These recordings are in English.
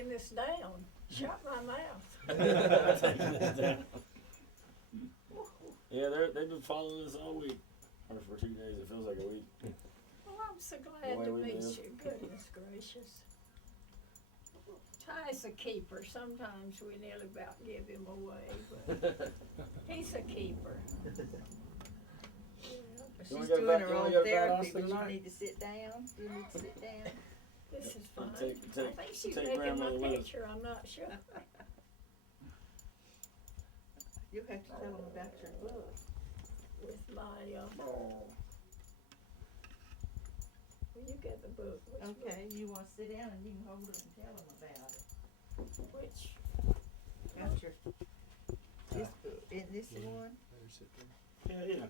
taking this down. Shut my mouth. Taking this down. Yeah, they've been following us all week. Or for 2 days, it feels like a week. Well, I'm so glad way to we meet live. you. Goodness gracious. Ty's a keeper. Sometimes we nearly about give him away, but he's a keeper. Yeah. She's You wanna go doing back- her you wanna own go back therapy, house but you tonight? need to sit down. You need to sit down. This is fun. Take- I take- think she's take making my grandmother with us. picture. I'm not sure. You'll have to tell them about your book. With my, well, you get the book. Which Okay, you want to sit down and you can hold it and tell them about it. book? Which? Got your, this book, isn't this the one? Yeah.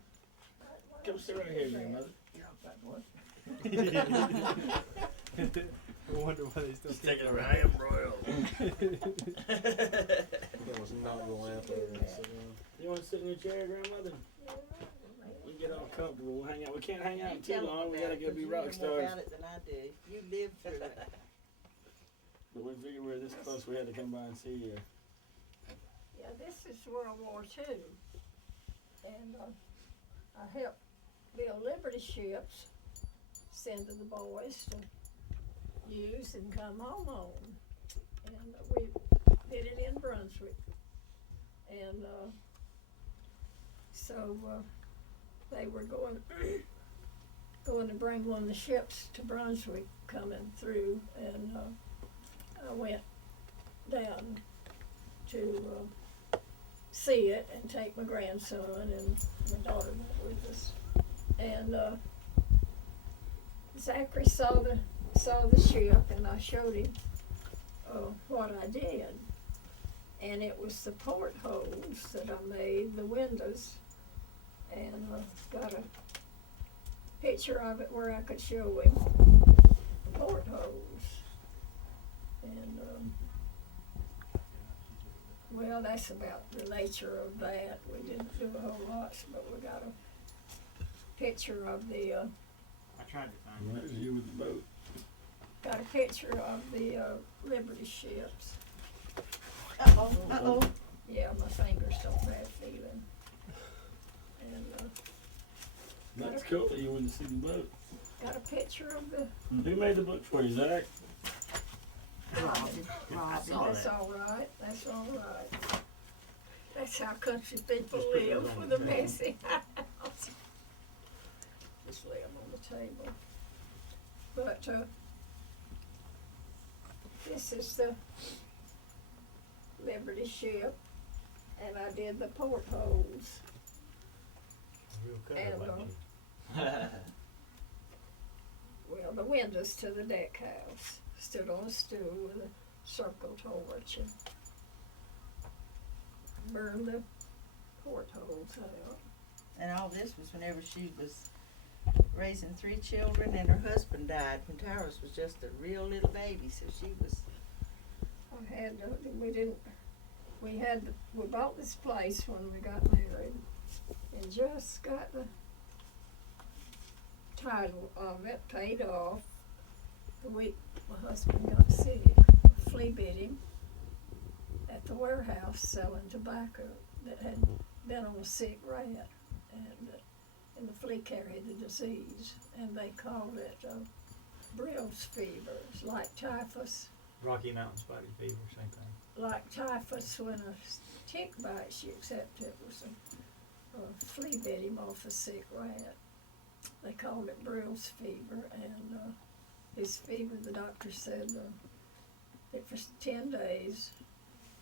Come sit right here, grandmother. I wonder why they still Just taking it right. I am royal. That was not going out there. You want to sit in your chair, grandmother? Yeah, We get all comfortable. We'll hang out. We can't hang You out too tell 'em long. We about gotta it, go 'cause be you rock know more stars. about it than I do. You lived through it. But we figured we were this close. We had to come by and see you. yeah, this is World War II. And I helped build Liberty ships, send to the boys to use and come home on. And we did it in Brunswick. And so they were going to bring one of the ships to Brunswick coming through, and I went down to see it and take my grandson, and my daughter went with us. And Zachary saw the ship, and I showed him what I did. And it was the portholes that I made, the windows, and got a picture of it where I could show him the portholes. And well, that's about the nature of that. We didn't do a whole lot, but we got a picture of the I tried to find That was you with the boat. got a picture of the Liberty ships. Uh-oh, uh-oh. Yeah, my fingers don't have feeling. And That's cool that you went to see the boat. got a picture of the. Who made the book for you, Zach? Robin. That's all right. That's all right. That's how country people live with a messy house. Just lay them on the table. But this is the Liberty ship, and I did the portholes. real And, cover. well, the windows to the deck house. Stood on a stool with a circle torch and burned the portholes out. And all this was whenever she was raising 3 children and her husband died when Tyrus was just a real little baby, so she was. We bought this place when we got married and just got the title of it paid off the week my husband got sick. A flea bit him at the warehouse selling tobacco that had been on a sick rat, and the flea carried the disease, and they called it Brill's fever. It's like typhus. Rocky Mountain spotted fever, same thing. Like typhus when a tick bites you, except it was a flea bit him off a sick rat. They called it Brill's fever, and his fever, the doctor said that for 10 days,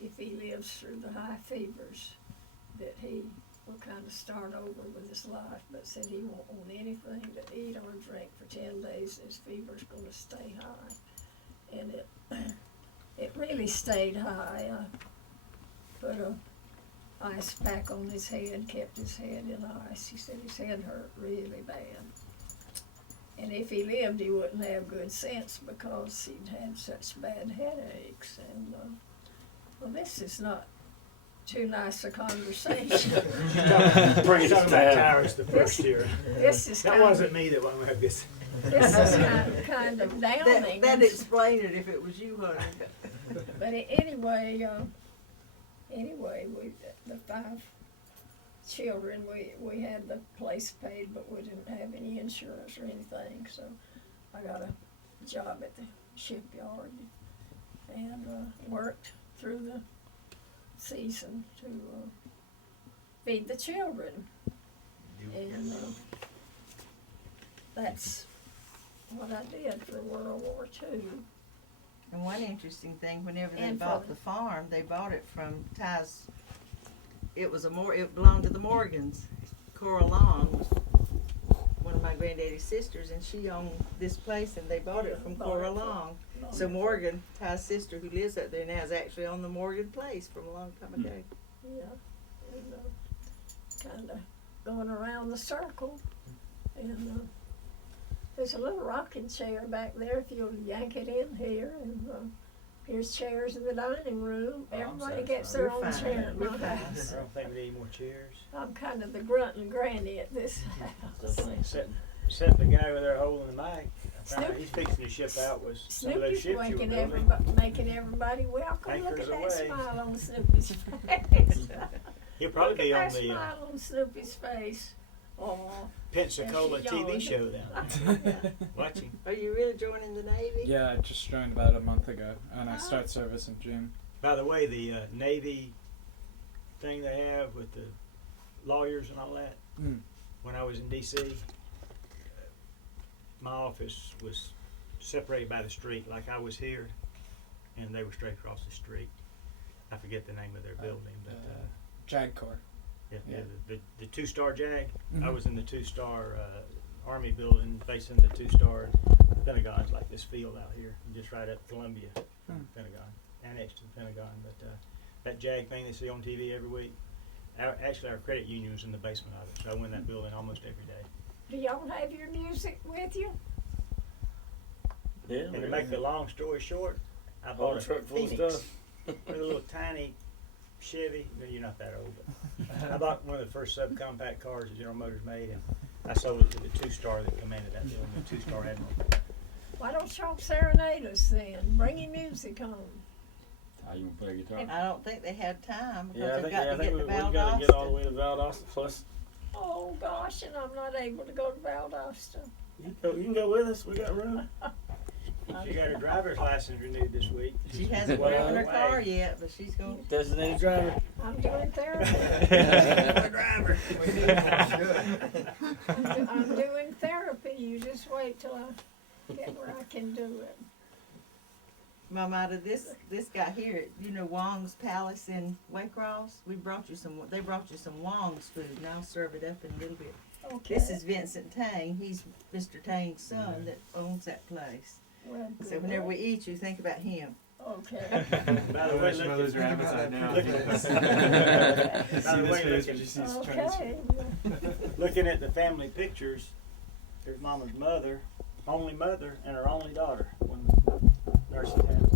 if he lives through the high fevers, that he will kind of start over with his life, but said he won't want anything to eat or drink for 10 days. His fever's going to stay high, and it really stayed high. Put a ice pack on his head, kept his head in ice. He said his head hurt really bad. And if he lived, he wouldn't have good sense because he'd had such bad headaches. And, well, this is not too nice a conversation. Bring it Talking about down. Tyrus the first year. This is That kind of, wasn't me that went with this. this is kind of downing. That'd explain it if it was you, honey. But anyway, we, the 5 children, we had the place paid, but we didn't have any insurance or anything, so I got a job at the shipyard and worked through the season to feed the children. And that's what I did for World War II. And one interesting thing, whenever they And bought for- the farm, they bought it from Ty's. It belonged to the Morgans. Cora Long was one of my granddaddy's sisters, and she owned this place, and they bought it from Cora Long. So Morgan, Ty's sister, who lives up there now, is actually on the Morgan place from a long time ago. Yeah, and kind of going around the circle. And there's a little rocking chair back there if you'll yank it in here. And here's chairs in the dining room. Oh, I'm Everybody gets their We're own fine. chair at We're my fine. house. I don't think we need more chairs. I'm kind of the grunt and granny at this house. Set the guy with there holding the mic. Apparently he's fixing to ship out with some of those Snoopy's ships you were making building. making everybody welcome. Look Anchors at that away. smile on Snoopy's face. He'll probably Look be at on that the smile on Snoopy's face. Aw. Pensacola There she TV goes. show down. Watching. Are you really joining the Navy? Yeah, I just joined about a month ago, and I Oh. start service in June. By the way, the Navy thing they have with the lawyers and all that, Mm. when I was in D.C., my office was separated by the street, like I was here, and they were straight across the street. I forget the name of their building, but JAGCOR. yeah, the 2-star JAG. I Mhm. was in the 2-star Army building facing the 2-star Pentagon's like this field out here, just right up Columbia Pentagon, annexed to the Pentagon. But that JAG thing they see on TV every week, actually our credit union was in the basement of it, so I went in that building almost every day. Do y'all have your music with you? Yeah. And to make the long story short, I Whole bought a truck full of Phoenix stuff. with a little tiny Chevy. No, you're not that old, but I bought one of the first subcompact cars that General Motors made, and I sold it to the 2-star that commanded that building, the 2-star Admiral. Why don't y'all serenade us then? Bring your music home. How you gonna play guitar? I don't think they had time because Yeah, I they've think, got yeah, I to think get we to gotta get all the Valdosta. way to Valdosta. Plus, Oh gosh, and I'm not able to go to Valdosta. you can go with us. We got room. She got her driver's license renewed this week. She hasn't Well, driven her way. car yet, but she's going. Designated driver. I'm doing therapy. Driver. I'm doing therapy. You just wait till I get where I can do it. Mom, out of this guy here, you know Wong's Palace in Waycross. They brought you some Wong's food, and I'll serve it up in a little bit. Okay. This is Vincent Tang. He's Mr. Tang's son that owns that place. Well, So good. whenever we eat, you think about him. Okay. By the way, look Mother's at, appetite now. look at by the way, Okay. looking at the family pictures, there's Mama's mother, only mother, and her only daughter. One nursing home.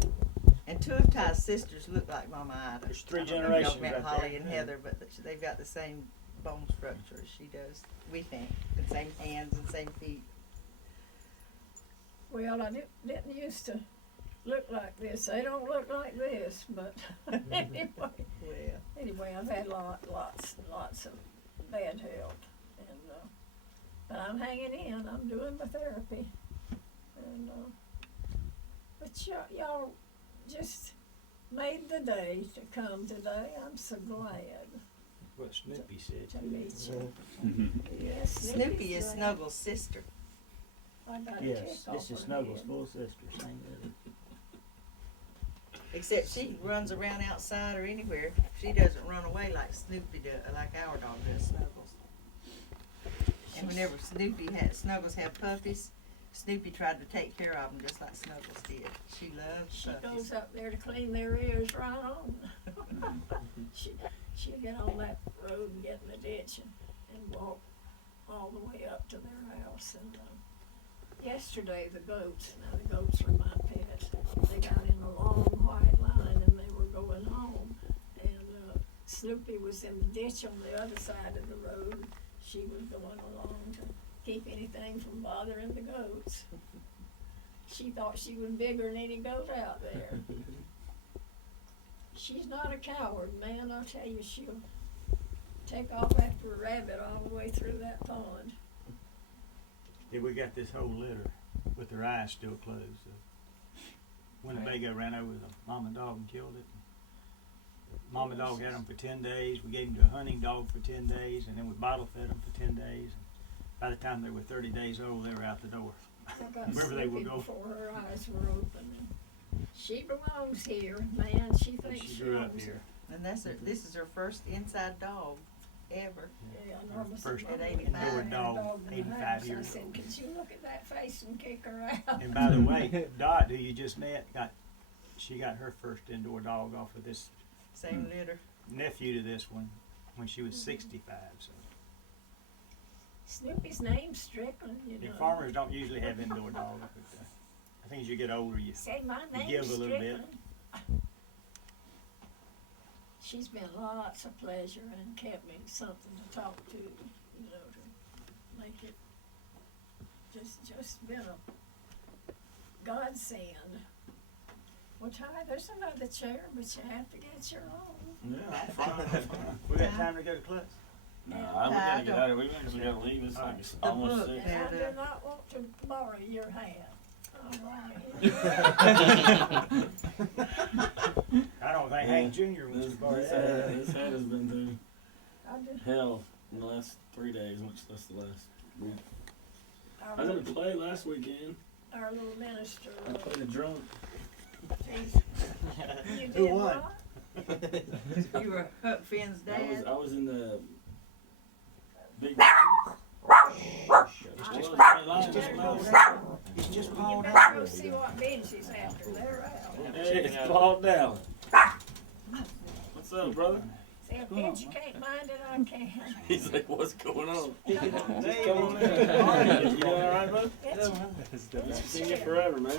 And 2 of Ty's sisters look like Mama Ida. There's 3 I don't know if generations y'all met right Holly there. and Heather, but they've got the same bone structure as she does. We think the same hands and same feet. Well, I didn't used to look like this. They don't look like this, but anyway. Well, Anyway, I've had lots of bad health, and but I'm hanging in. I'm doing my therapy, and but y'all just made the day to come today. I'm so glad What Snoopy said. to meet you. Yes, Snoopy is great. Snuggles' sister. I got a Yes, tick this is off her Snuggles' head. full sister. Same with Except she runs around outside or anywhere. She doesn't run away like Snoopy does, like our dog does, Snuggles. And whenever Snuggles had puppies, Snoopy tried to take care of them just like Snuggles did. She loves She puppies. goes up there to clean their ears right on. She'll get on that road and get in the ditch and walk all the way up to their house. And yesterday the goats, now the goats are my pets, they got in a long white line and they were going home. And Snoopy was in the ditch on the other side of the road. She was going along to keep anything from bothering the goats. She thought she was bigger than any goat out there. she's not a coward, man. I'll tell you, she'll take off after a rabbit all the way through that pond. Yeah, we got this whole litter with their eyes still closed. So Winnebago ran over the mama dog and killed it. Mama dog had them for 10 days. We gave them to a hunting dog for 10 days, and then we bottle fed them for 10 days. By the time they were 30 days old, they were out the door. I got Wherever they would sleepy go. before her eyes were open. And she belongs here, man. She And thinks she she grew up owns here. it. And this is her first inside dog ever. Yeah, Her Norma said, first "Mama, at we 85. had a dog, in the 85 house." I years said, old. "Could you look at that face and kick her out?" And by the way, Dot, who you just met, she got her first indoor dog off of this Same litter. nephew to this one when she was 65. So Snoopy's name's Strickland, you know. farmers don't usually have indoor dogs, but I think as you get older, you Say my You name's give a little bit. Strickland. She's been lots of pleasure and kept me something to talk to, you know, to make it just been a godsend. Well, Ty, there's another chair, but you have to get your own. Yeah, I'm fine, I'm fine. we got time to go to class. Nah, we gotta get out of here. We actually gotta leave. It's like it's The almost book. 6. And I Yeah. do not want to borrow your hat. All right. I don't think Hank Jr. wants This, to borrow this, that. hat, this hat has been through I do- hell in the last 3 days, much less the last week. our I little- didn't play last weekend. Our little minister. I played a drunk. You Who did won? what? You were Huck Finn's dad. I was in the big. He's just You balled better out. go see what bench he's after. They're out. Hey, it's balled down. What's up, brother? See, a bench you can't mind it, I can. He's like, what's going on? Hey, Come on in. You doing alright, bud? Bench, Haven't seen you forever, man.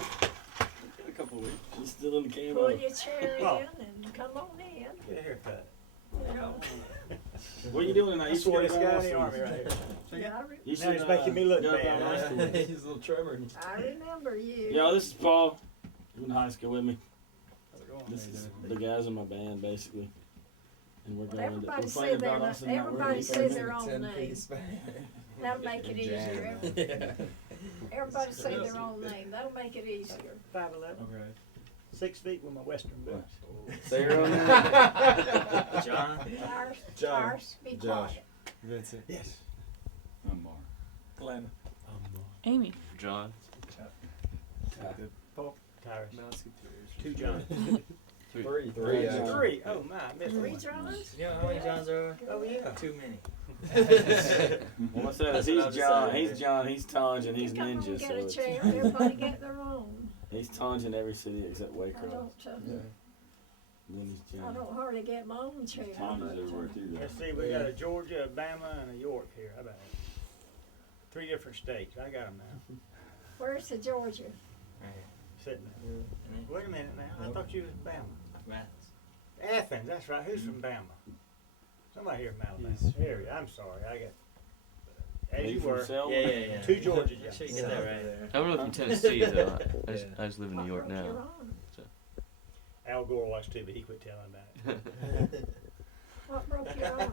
A couple weeks. You still in the camo? pull your chair in and come on in. Get a haircut. You know. What are you doing tonight? You That's the should guy go in the to army right here. Yeah, You Now he's making me look go bad, down huh? afterwards. He's a little tremor. I remember you. Yo, this is Paul. You in high school with me. How's it going? This is the guys in my band, basically. And we're Well, going to, everybody we're say playing their about na- us and not everybody really say playing. their own name. 10-piece band. That'll make it easier. Yeah. Everybody say their own name. That'll make it easier. 5'11", Okay. 6 feet with my western boots. Say your own name. John. Charles, be Josh. quiet. Vincent. Yes. I'm Mark. Glenn. Amy. John. Paul. Tyrus. Mouse 2 Johns. Three. Three. actually. 3. Oh my, I missed Three one. Johns? You know how many Johns there are? Oh yeah. Too many. Well, what's that? That's He's what I was John. saying. He's John. He's Tanj, and he's You come on, Ninja. get So a it's, chair. Everybody get their own. he's Tanj in every city except I Waycross. don't, Then he's I John. don't hardly get my own chair. but, too. Let's see, we got a Georgia, a Bama, and a York here. How about it? 3 different states. I got them now. Where's the Georgia? Sitting there. Wait a minute now. I thought you was Bama. Math. Athens, that's right. Who's from Bama? Somebody here from Alabama. He's- Here, I'm sorry. I got. As Are you from were. Selma? Yeah. 2 Georgia Make Johns. sure you get that right. I'm really from Tennessee, though. I Yeah. just live in New What York broke your now. arm? Al Gore was too, but he quit telling about it. What broke your arm?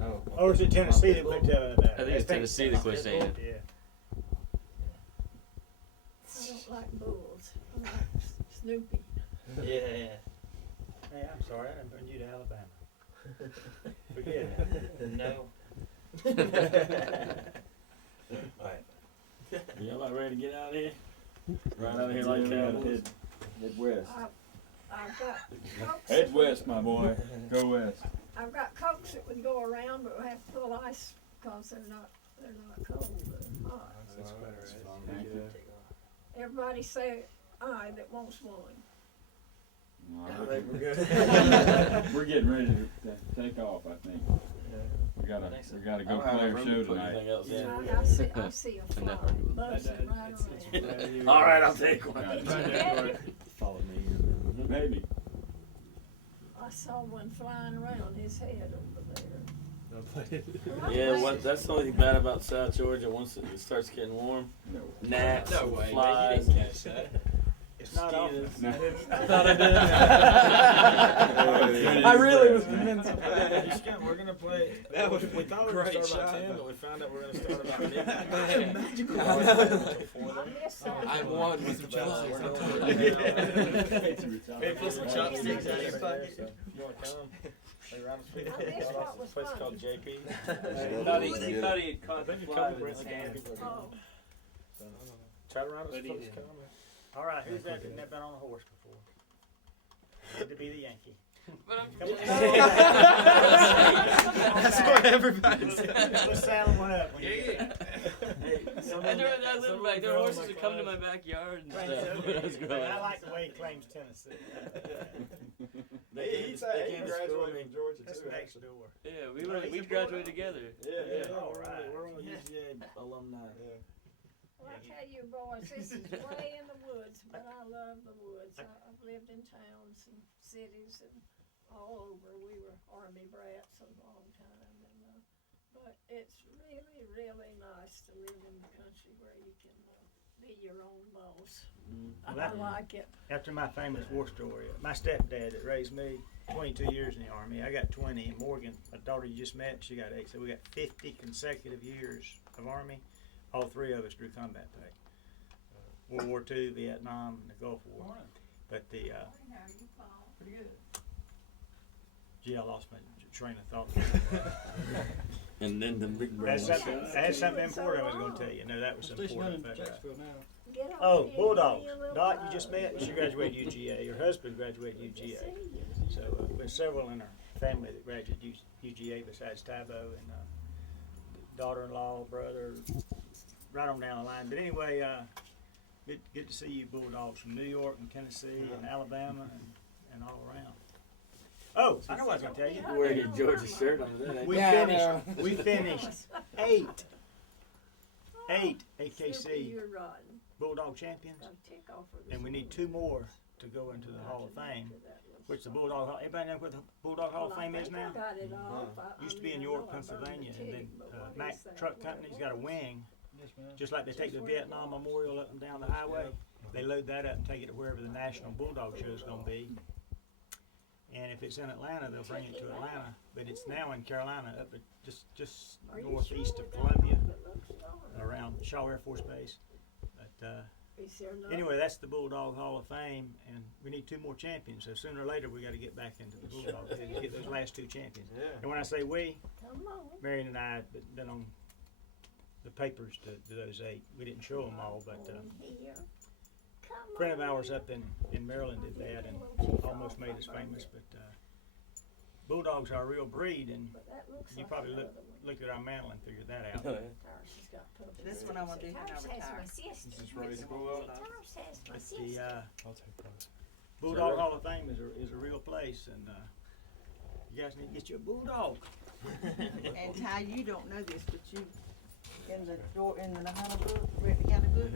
Oh. Or is it Tennessee that quit telling about it? I think it's Tennessee that quit saying it. Yeah. I don't like bulls. I like Snoopy. Yeah. Hey, I'm sorry. I didn't bring you to Alabama. Forget it. No. Alright. Y'all about ready to get out of here? Right out of here like cowboys. Head west. I've got cokes. Head west, my boy. Go west. I've got cokes that would go around, but we have to pull ice because they're not cold, they're hot. That's Thank you. Everybody say aye that wants one. All I right. think we're good. We're getting ready to take off, I think. We gotta I go don't have play room our to show put tonight. anything else in. I see a fly Enough. buzzing right around. All right, I'll take one. Got Did you get it? Follow me. Maybe. I saw one flying around his head over there. Yeah, that's the only thing bad about South Georgia. Once it starts getting warm, No. gnats, No way, man. You flies. didn't catch that. It's Not often. No. I thought I did. I really was convinced. We're gonna play. That was we thought we were great gonna start shot, about 10, though. but we found out we're gonna start about midnight. Magical. I missed that. I won with the chopsticks. We're going Hey, put some chopsticks out of your pocket. You wanna come? Play around the street? I missed what was Place fun. called JP. He thought he had caught the fly with his hand. Oh, Chat around But us, he folks, didn't. come. All right, who's that that never been on a horse before? Good to be the Yankee. That's what everybody said. Let's saddle one up. When you Yeah, get- I lived back there. Horses would come to my backyard and stuff when I was growing I up. like the way he claims Tennessee. They came to school in Georgia That's too. next actually. door. Yeah, we graduated together. Yeah. All right. We're all UGA alumni. well, I tell you boys, this is way in the woods, but I love the woods. I've lived in towns and cities and all over. We were Army brats a long time, and but it's really, really nice to live in the country where you can be your own boss. Well, I like it. After my famous war story, my stepdad that raised me, 22 years in the Army, I got 20, and Morgan, my daughter you just met, she got 8, so we got 50 consecutive years of Army. All 3 of us drew combat pay. World War II, Vietnam, and the Gulf War. But the, gee, I lost my train of thought. And then the big I had something important I was going to tell you. No, that was important. But, Get on oh, me and Bulldogs. give me a little Dot, you love. just met. She graduated UGA. Her husband graduated UGA. So there's several in our family that graduated UGA besides Tybo and daughter-in-law, brother, right on down the line. But anyway, good to see you Bulldogs from New York and Tennessee and Alabama and all around. Oh, I know what I was going to tell you. You're wearing your Georgia shirt on that. We finished 8 Super, AKC you're rotten. Bulldog champions, Gotta tick off of this and we need 2 more to go into the Hall of Fame. That was Which the Bulldog Hall, everybody know what the Bulldog Hall of Well, I Fame is think I now? got it off. I Used to be mean, in I York, know I burned the Pennsylvania, and then tick, but what Mack is that? Truck What Company's it got a was? wing, just like they take the Vietnam Memorial up and down the highway. They load that up and take it to wherever the National Bulldog Show is going to be. And if it's in Atlanta, they'll bring it to Atlanta. But it's now in Carolina, up at just Are you northeast sure of that Columbia, one that looks dark? around Shaw Air Force Base. But Is there not? anyway, that's the Bulldog Hall of Fame, and we need 2 more champions. So sooner or later, we got to get back into the Bulldog to get those last 2 champions. And when I say we, Come on. Marion and I have been on the papers to those 8. We didn't show them all, but On here. Come a friend of on. ours up in Maryland did that and almost made us famous. But Bulldogs are a real breed, and But that looks you like probably the other one. looked at our mantle and figured that out. Tara, she's got puppies. This one I want to do when I Tara says retire. my sister. This is Ray's Bulldog. Tara says my But sister. the I'll take those. Bulldog Hall of Fame is a real place, and you guys need to get you a Bulldog. And Ty, you don't know this, but you, in the Nahana book, Brittany got a book,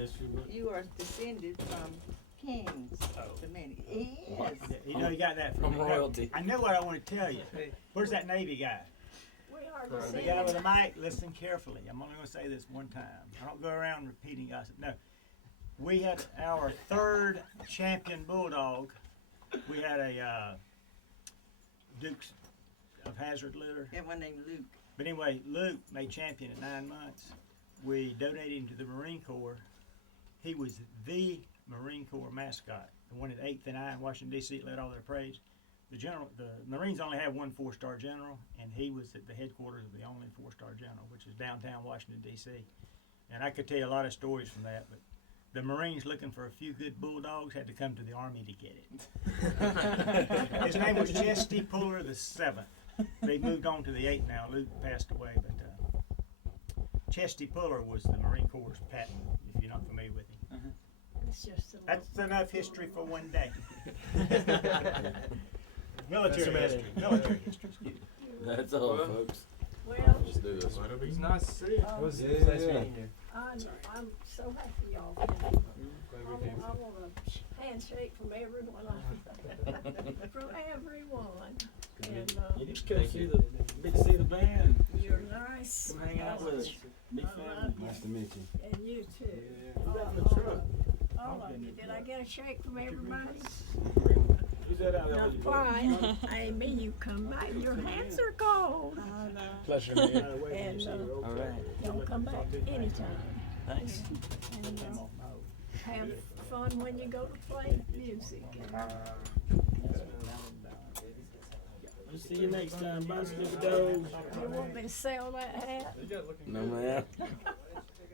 you are descended from kings. The many. Yes. You know you got that From royalty. I know what I want to tell you. Where's that Navy guy? We are The descended. guy with the mic, listen carefully. I'm only going to say this one time. I don't go around repeating gossip. No. We had our 3rd champion Bulldog. We had a Dukes of Hazzard litter. And one named Luke. But anyway, Luke made champion at 9 months. We donated him to the Marine Corps. He was the Marine Corps mascot. The one at 8th and I in Washington, D.C. led all their parades. The Marines only have 1 4-star general, and he was at the headquarters of the only 4-star general, which is downtown Washington, D.C. And I could tell you a lot of stories from that, but the Marines looking for a few good Bulldogs had to come to the Army to get it. His name was Chesty Puller the 7th. They moved on to the 8th now. Luke passed away, but Chesty Puller was the Marine Corps' patent, if you're not familiar with him. It's just a That's enough history for one day. Military That's history. Military history. That's all, folks. well, Just do this one. It's nice to see you. um, Nice meeting you. I'm so happy y'all came. I want a handshake from everyone. From everyone. And You need to come see the band. you're nice. Come hang out with us. Big I family. love you. Nice to meet you. And you too. Get out in the truck. All of you. Did I I get a shake from everybody? Who's that out there? Not quiet. Amy, you come back. Your hands are cold. Pleasure, man. And All right. don't come back anytime. Thanks. And have fun when you go to play music. I'll see you next time. Bye, Snoopy Dog. You want me to sell that hat? No, man.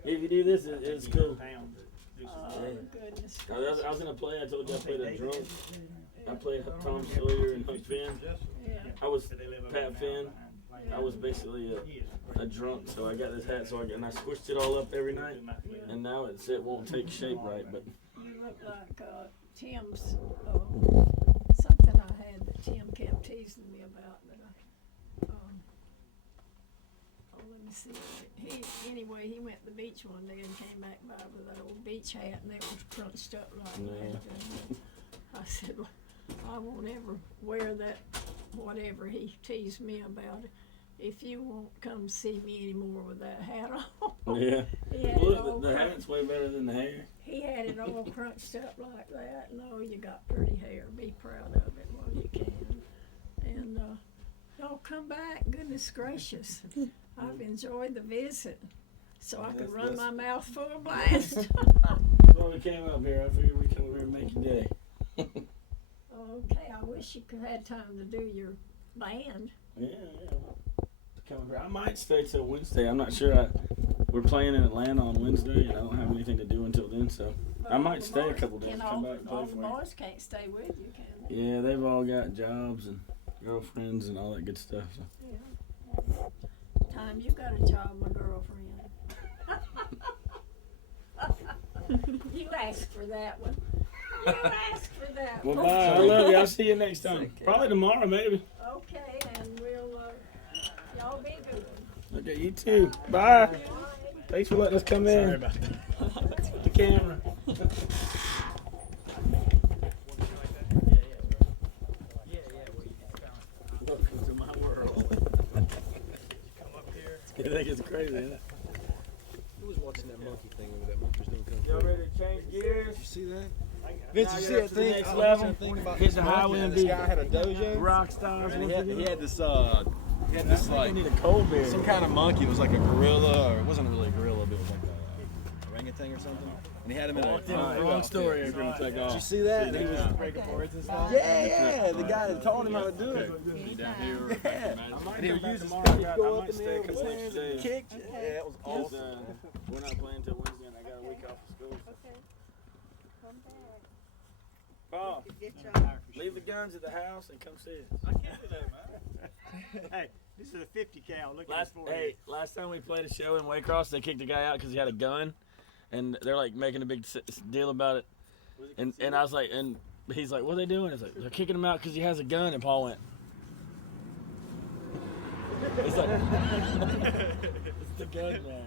If you do this, it's cool. Oh, goodness I was gonna play. I told you I played a drunk. I played Tom Sawyer and Huck Finn. Yeah. I was Pat Finn. I was basically a drunk, so I got this hat. And I squished it all up every night, and now it won't take shape right. But You look like Tim's, something I had that Tim kept teasing me about. That let me see. Anyway, he went to the beach one day and came back by with that old beach hat, and it was crunched up like that. And I said, well, I won't ever wear that, whatever he teased me about. If you won't come see me anymore with that hat on. yeah, He had it all the hat's way better than the hair. He had it all crunched up like that. No, you got pretty hair. Be proud of it while you can. And y'all come back. Goodness gracious. I've enjoyed the visit. So I could run my mouth full of blast. That's why we came up here. I figured we'd come over here and make your day. Okay, I wish you could have time to do your band. Yeah. Come over. I might stay till Wednesday. I'm not sure. We're playing in Atlanta on Wednesday, and I don't have anything to do until then, so But I all might the stay a boys- couple days. and Come back and all play the for you. boys can't stay with you, can they? Yeah, they've all got jobs and girlfriends and all that good stuff. So. Yeah. Time you got a job, my girlfriend. You asked for that one. You asked for that Well, one. bye. I love you. I'll see you next time. Probably tomorrow, maybe. Okay, and we'll, y'all be good. Okay, you too. Bye. Bye. Thanks for letting us come in. Sorry about that. The camera. Welcome to my world. You think it's crazy, isn't it? Who was watching that monkey thing over that monkey was doing kung Y'all fu? ready to change gears? You see that? Vince, you see that thing? Next level. Hit the highway and This be guy had a dojo. rock stars. And he had this like need a cold beer. some kind of monkey. It was like a gorilla, or it wasn't really a gorilla, but it was like a orangutan or something. And he had him in a Wrong story. You're gonna take Did off. you see that? And he was breaking boards and stuff. Yeah. The guy that taught him how to do it. Yeah. And he would use his feet to go up in the air with his hands and kick. Yeah, it was awesome. We're not playing till Wednesday, and I got a week off of school. Paul, leave the guns at the house and come see us. I can't do that, man. Hey, this is a 50 cal. Look at this for Last time we played a show in Waycross, they kicked a guy out because he had a gun, and they're like making a big deal about it. And I was like, and he's like, what are they doing? It's like, they're kicking him out because he has a gun. And Paul went, it's like, it's the gun man.